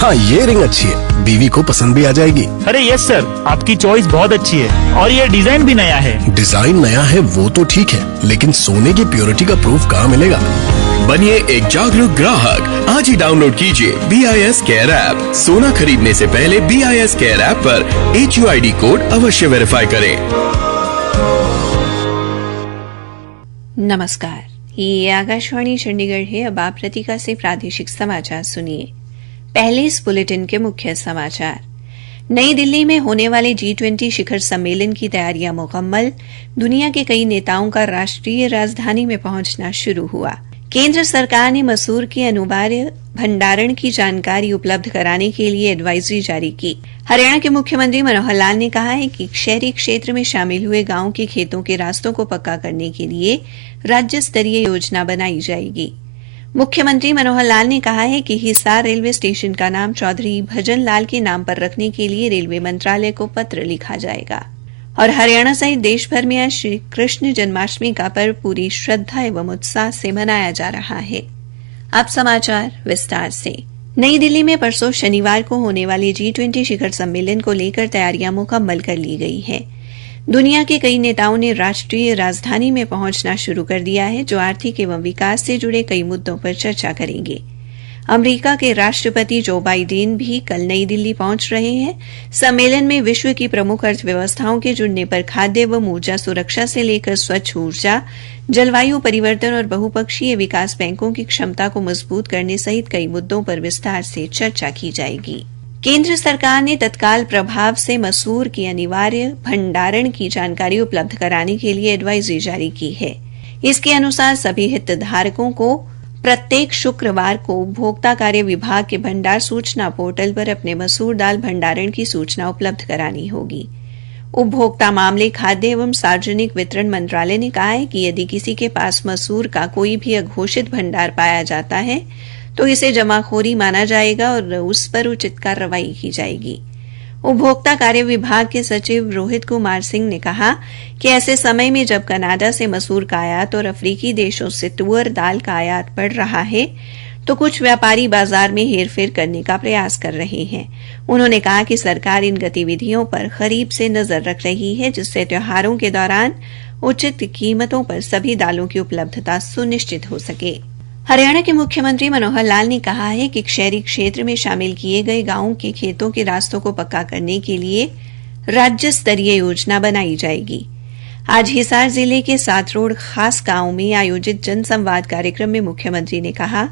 हाँ, ये रिंग अच्छी है, बीवी को पसंद भी आ जाएगी। अरे यस सर, आपकी चॉइस बहुत अच्छी है और ये डिजाइन भी नया है। डिजाइन नया है वो तो ठीक है, लेकिन सोने की प्योरिटी का प्रूफ कहाँ मिलेगा? बनिए एक जागरूक ग्राहक। आज ही डाउनलोड कीजिए BIS केयर ऐप। सोना खरीदने से पहले BIS केयर ऐप पर HUID कोड अवश्य वेरीफाई करें। नमस्कार, ये आकाशवाणी चंडीगढ़ है। अब आप रतिका से प्रादेशिक समाचार सुनिए। पहले इस बुलेटिन के मुख्य समाचार। नई दिल्ली में होने वाले G20 शिखर सम्मेलन की तैयारियां मुकम्मल। दुनिया के कई नेताओं का राष्ट्रीय राजधानी में पहुंचना शुरू हुआ। केंद्र सरकार ने मसूर के अनिवार्य भंडारण की जानकारी उपलब्ध कराने के लिए एडवाइजरी जारी की। हरियाणा के मुख्यमंत्री मनोहर लाल ने कहा है कि शहरी क्षेत्र में शामिल हुए गांवों के खेतों के रास्तों को पक्का करने के लिए राज्य स्तरीय योजना बनाई जाएगी। मुख्यमंत्री मनोहर लाल ने कहा है कि हिसार रेलवे स्टेशन का नाम चौधरी भजन लाल के नाम पर रखने के लिए रेलवे मंत्रालय को पत्र लिखा जाएगा। और हरियाणा सहित देश भर में आज श्री कृष्ण जन्माष्टमी का पर्व पूरी श्रद्धा एवं उत्साह से मनाया जा रहा है। अब समाचार विस्तार से। नई दिल्ली में परसों शनिवार को होने वाले G20 शिखर सम्मेलन को लेकर तैयारियां मुकम्मल कर ली गई हैं। दुनिया के कई नेताओं ने राष्ट्रीय राजधानी में पहुंचना शुरू कर दिया है, जो आर्थिक एवं विकास से जुड़े कई मुद्दों पर चर्चा करेंगे। अमेरिका के राष्ट्रपति जो बाइडेन भी कल नई दिल्ली पहुंच रहे हैं। सम्मेलन में विश्व की प्रमुख अर्थव्यवस्थाओं के जुड़ने पर खाद्य एवं ऊर्जा सुरक्षा से लेकर स्वच्छ ऊर्जा, जलवायु परिवर्तन और बहुपक्षीय विकास बैंकों की क्षमता को मजबूत करने सहित कई मुद्दों पर विस्तार से चर्चा की जाएगी। केंद्र सरकार ने तत्काल प्रभाव से मसूर के अनिवार्य भंडारण की जानकारी उपलब्ध कराने के लिए एडवाइजरी जारी की है। इसके अनुसार सभी हितधारकों को प्रत्येक शुक्रवार को उपभोक्ता कार्य विभाग के भंडार सूचना पोर्टल पर अपने मसूर दाल भंडारण की सूचना उपलब्ध करानी होगी। उपभोक्ता मामले, खाद्य एवं सार्वजनिक वितरण मंत्रालय ने कहा है कि यदि किसी के पास मसूर का कोई भी अघोषित भंडार पाया जाता है तो इसे जमाखोरी माना जाएगा और उस पर उचित कार्रवाई की जाएगी। उपभोक्ता कार्य विभाग के सचिव रोहित कुमार सिंह ने कहा कि ऐसे समय में जब कनाडा से मसूर का आयात और अफ्रीकी देशों से तुअर दाल का आयात बढ़ रहा है तो कुछ व्यापारी बाजार में हेरफेर करने का प्रयास कर रहे हैं। उन्होंने कहा कि सरकार इन गतिविधियों पर करीब से नजर रख रही है, जिससे त्योहारों के दौरान उचित कीमतों पर सभी दालों की उपलब्धता सुनिश्चित हो सके। हरियाणा के मुख्यमंत्री मनोहर लाल ने कहा है कि शहरी क्षेत्र में शामिल किए गए गांवों के खेतों के रास्तों को पक्का करने के लिए राज्य स्तरीय योजना बनाई जाएगी। आज हिसार जिले के सात रोड खास गांव में आयोजित जनसंवाद कार्यक्रम में मुख्यमंत्री ने कहा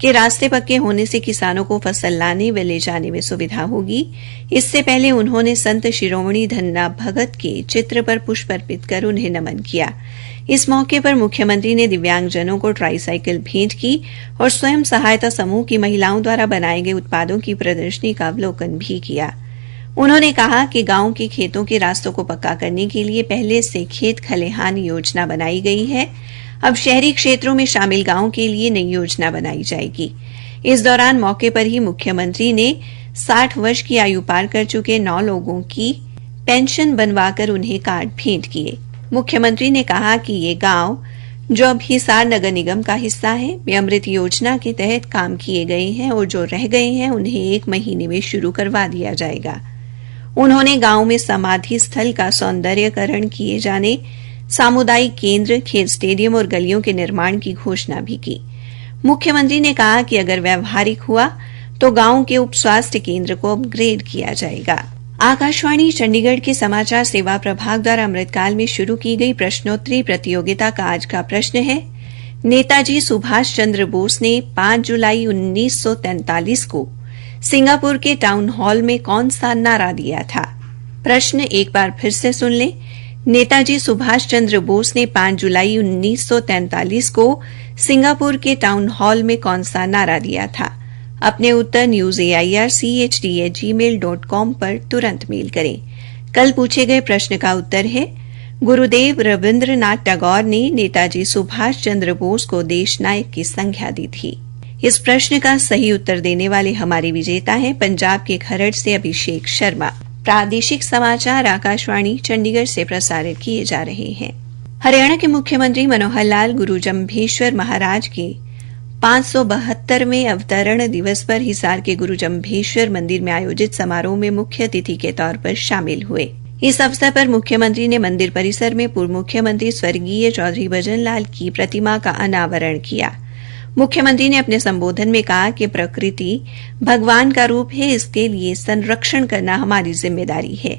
कि रास्ते पक्के होने से किसानों को फसल लाने व ले जाने में सुविधा होगी। इससे पहले उन्होंने संत शिरोमणि धन्ना भगत के चित्र पर पुष्प अर्पित कर उन्हें नमन किया। इस मौके पर मुख्यमंत्री ने दिव्यांगजनों को ट्राईसाइकिल भेंट की और स्वयं सहायता समूह की महिलाओं द्वारा बनाए गए उत्पादों की प्रदर्शनी का अवलोकन भी किया। उन्होंने कहा कि गांव के खेतों के रास्तों को पक्का करने के लिए पहले से खेत खलिहान योजना बनाई गई है। अब शहरी क्षेत्रों में शामिल गांवों के लिए नई योजना बनाई जाएगी। इस दौरान मौके पर ही मुख्यमंत्री ने 60 वर्ष की आयु पार कर चुके 9 लोगों की पेंशन बनवाकर उन्हें कार्ड भेंट किए। मुख्यमंत्री ने कहा कि ये गांव जो अब हिसार नगर निगम का हिस्सा है, वे अमृत योजना के तहत काम किए गए हैं और जो रह गए हैं उन्हें 1 महीने में शुरू करवा दिया जाएगा। उन्होंने गांव में समाधि स्थल का सौंदर्यकरण किए जाने, सामुदायिक केंद्र, खेल स्टेडियम और गलियों के निर्माण की घोषणा भी की। मुख्यमंत्री ने कहा कि अगर व्यवहारिक हुआ तो गांव के उप स्वास्थ्य केंद्र को अपग्रेड किया जाएगा। आकाशवाणी चंडीगढ़ के समाचार सेवा प्रभाग द्वारा अमृतकाल में शुरू की गई प्रश्नोत्तरी प्रतियोगिता का आज का प्रश्न है, नेताजी सुभाष चंद्र बोस ने 5 जुलाई 1943 को सिंगापुर के टाउन हॉल में कौन सा नारा दिया था? प्रश्न एक बार फिर से सुन लें। नेताजी सुभाष चंद्र बोस ने 5 जुलाई 1943 को सिंगापुर के टाउन हॉल में कौन सा नारा दिया था? अपने उत्तर newsairchd@gmail.com पर तुरंत मेल करें। कल पूछे गए प्रश्न का उत्तर है, गुरुदेव रविंद्रनाथ टैगोर ने नेताजी सुभाष चंद्र बोस को देश नायक की संज्ञा दी थी। इस प्रश्न का सही उत्तर देने वाले हमारे विजेता हैं पंजाब के खरड़ से अभिषेक शर्मा। प्रादेशिक समाचार आकाशवाणी चंडीगढ़ से प्रसारित किए जा रहे हैं। हरियाणा के मुख्यमंत्री मनोहर लाल गुरु जम्भेश्वर महाराज के 572वें अवतरण दिवस पर हिसार के गुरु जम्भेश्वर मंदिर में आयोजित समारोह में मुख्य अतिथि के तौर पर शामिल हुए। इस अवसर पर मुख्यमंत्री ने मंदिर परिसर में पूर्व मुख्यमंत्री स्वर्गीय चौधरी भजन लाल की प्रतिमा का अनावरण किया। मुख्यमंत्री ने अपने संबोधन में कहा कि प्रकृति भगवान का रूप है, इसके लिए संरक्षण करना हमारी जिम्मेदारी है।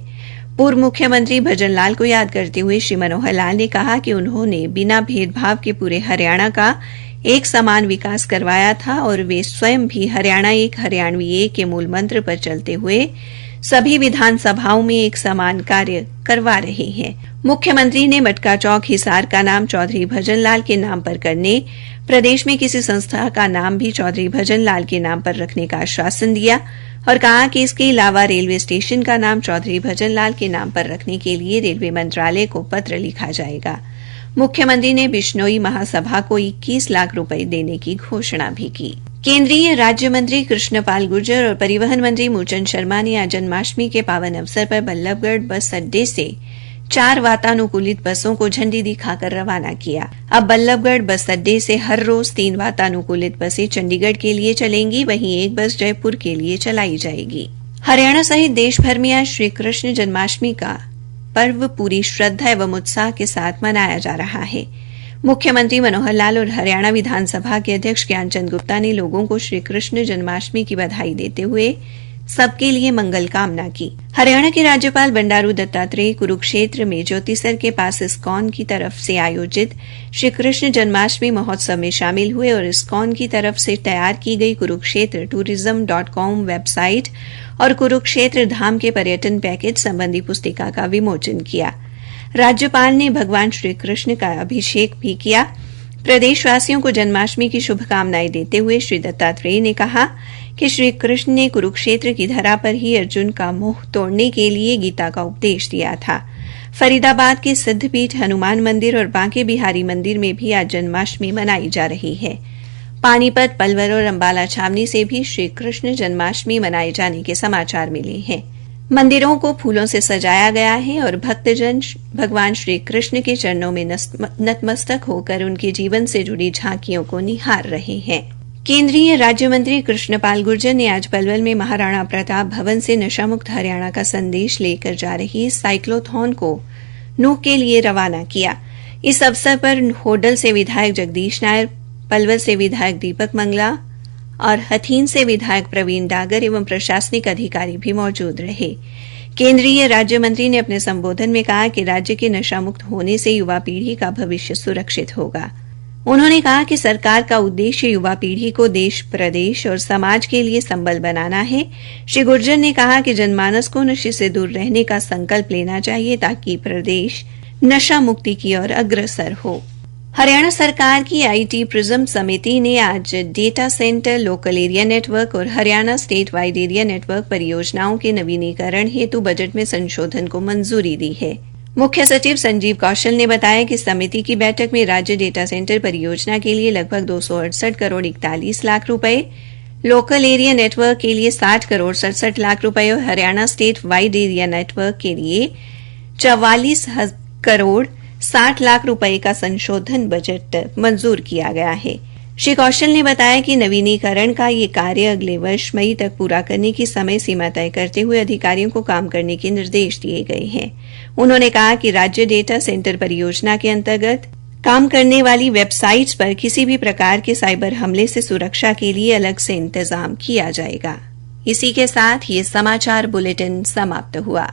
पूर्व मुख्यमंत्री भजन लाल को याद करते हुए श्री मनोहर लाल ने कहा कि उन्होंने बिना भेदभाव के पूरे हरियाणा का एक समान विकास करवाया था और वे स्वयं भी हरियाणा एक हरियाणवी एक के मूल मंत्र पर चलते हुए सभी विधानसभाओं में एक समान कार्य करवा रहे हैं। मुख्यमंत्री ने मटका चौक हिसार का नाम चौधरी भजन लाल के नाम पर करने, प्रदेश में किसी संस्था का नाम भी चौधरी भजन लाल के नाम पर रखने का आश्वासन दिया और कहा कि इसके अलावा रेलवे स्टेशन का नाम चौधरी भजन लाल के नाम पर रखने के लिए रेलवे मंत्रालय को पत्र लिखा जाएगा। मुख्यमंत्री ने बिश्नोई महासभा को 21 लाख रुपए देने की घोषणा भी की। केंद्रीय राज्य मंत्री कृष्णपाल गुर्जर और परिवहन मंत्री मूलचंद शर्मा ने आज जन्माष्टमी के पावन अवसर पर बल्लभगढ़ बस अड्डे से 4 वातानुकूलित बसों को झंडी दिखाकर रवाना किया। अब बल्लभगढ़ बस अड्डे से हर रोज 3 वातानुकूलित बसें चंडीगढ़ के लिए चलेंगी, वहीं एक बस जयपुर के लिए चलाई जाएगी। हरियाणा सहित देश भर में आज श्री कृष्ण जन्माष्टमी का पर्व पूरी श्रद्धा एवं उत्साह के साथ मनाया जा रहा है। मुख्यमंत्री मनोहर लाल और हरियाणा विधानसभा के अध्यक्ष ज्ञानचंद गुप्ता ने लोगों को श्री कृष्ण जन्माष्टमी की बधाई देते हुए सबके लिए मंगल कामना की। हरियाणा के राज्यपाल बंडारू दत्तात्रेय कुरुक्षेत्र में ज्योतिसर के पास इस्कॉन की तरफ से आयोजित श्री कृष्ण जन्माष्टमी महोत्सव में शामिल हुए और इस्कॉन की तरफ से तैयार की गई कुरुक्षेत्र tourism.com वेबसाइट और कुरुक्षेत्र धाम के पर्यटन पैकेज संबंधी पुस्तिका का विमोचन किया। राज्यपाल ने भगवान श्री कृष्ण का अभिषेक भी किया। प्रदेशवासियों को जन्माष्टमी की शुभकामनाएं देते हुए श्री दत्तात्रेय ने कहा कि श्री कृष्ण ने कुरुक्षेत्र की धरा पर ही अर्जुन का मोह तोड़ने के लिए गीता का उपदेश दिया था। फरीदाबाद के सिद्धपीठ हनुमान मंदिर और बांके बिहारी मंदिर में भी आज जन्माष्टमी मनाई जा रही है। पानीपत, पलवल और अंबाला छावनी से भी श्री कृष्ण जन्माष्टमी मनाए जाने के समाचार मिले हैं। मंदिरों को फूलों से सजाया गया है और भक्तजन भगवान श्री कृष्ण के चरणों में नतमस्तक होकर उनके जीवन से जुड़ी झांकियों को निहार रहे हैं। केंद्रीय राज्य मंत्री कृष्णपाल गुर्जर ने आज पलवल में महाराणा प्रताप भवन से नशा मुक्त हरियाणा का संदेश लेकर जा रही साइक्लोथॉन को नूह के लिए रवाना किया। इस अवसर पर होडल से विधायक जगदीश नायर, पलवल से विधायक दीपक मंगला और हथीन से विधायक प्रवीण डागर एवं प्रशासनिक अधिकारी भी मौजूद रहे। केंद्रीय राज्य मंत्री ने अपने संबोधन में कहा कि राज्य के नशा मुक्त होने से युवा पीढ़ी का भविष्य सुरक्षित होगा। उन्होंने कहा कि सरकार का उद्देश्य युवा पीढ़ी को देश, प्रदेश और समाज के लिए संबल बनाना है। श्री गुर्जर ने कहा कि जनमानस को नशे से दूर रहने का संकल्प लेना चाहिए ताकि प्रदेश नशा मुक्ति की ओर अग्रसर हो। हरियाणा सरकार की आईटी प्रिज्म समिति ने आज data centre, local area network और Haryana state wide area network परियोजनाओं के नवीनीकरण हेतु बजट में संशोधन को मंजूरी दी है। मुख्य सचिव संजीव कौशल ने बताया कि समिति की बैठक में राज्य डेटा सेंटर परियोजना के लिए लगभग 268 करोड़ 41 लाख रुपए, लोकल एरिया नेटवर्क के लिए 60 करोड़ 67 लाख रुपए और Haryana state wide area network के लिए 44 करोड़ 60 लाख रुपए का संशोधन बजट मंजूर किया गया है। श्री कौशल ने बताया कि नवीनीकरण का ये कार्य अगले वर्ष मई तक पूरा करने की समय सीमा तय करते हुए अधिकारियों को काम करने के निर्देश दिए गए हैं। उन्होंने कहा कि राज्य डेटा सेंटर परियोजना के अंतर्गत काम करने वाली वेबसाइट्स पर किसी भी प्रकार के साइबर हमले से सुरक्षा के लिए अलग से इंतजाम किया जाएगा। इसी के साथ ये समाचार बुलेटिन समाप्त हुआ।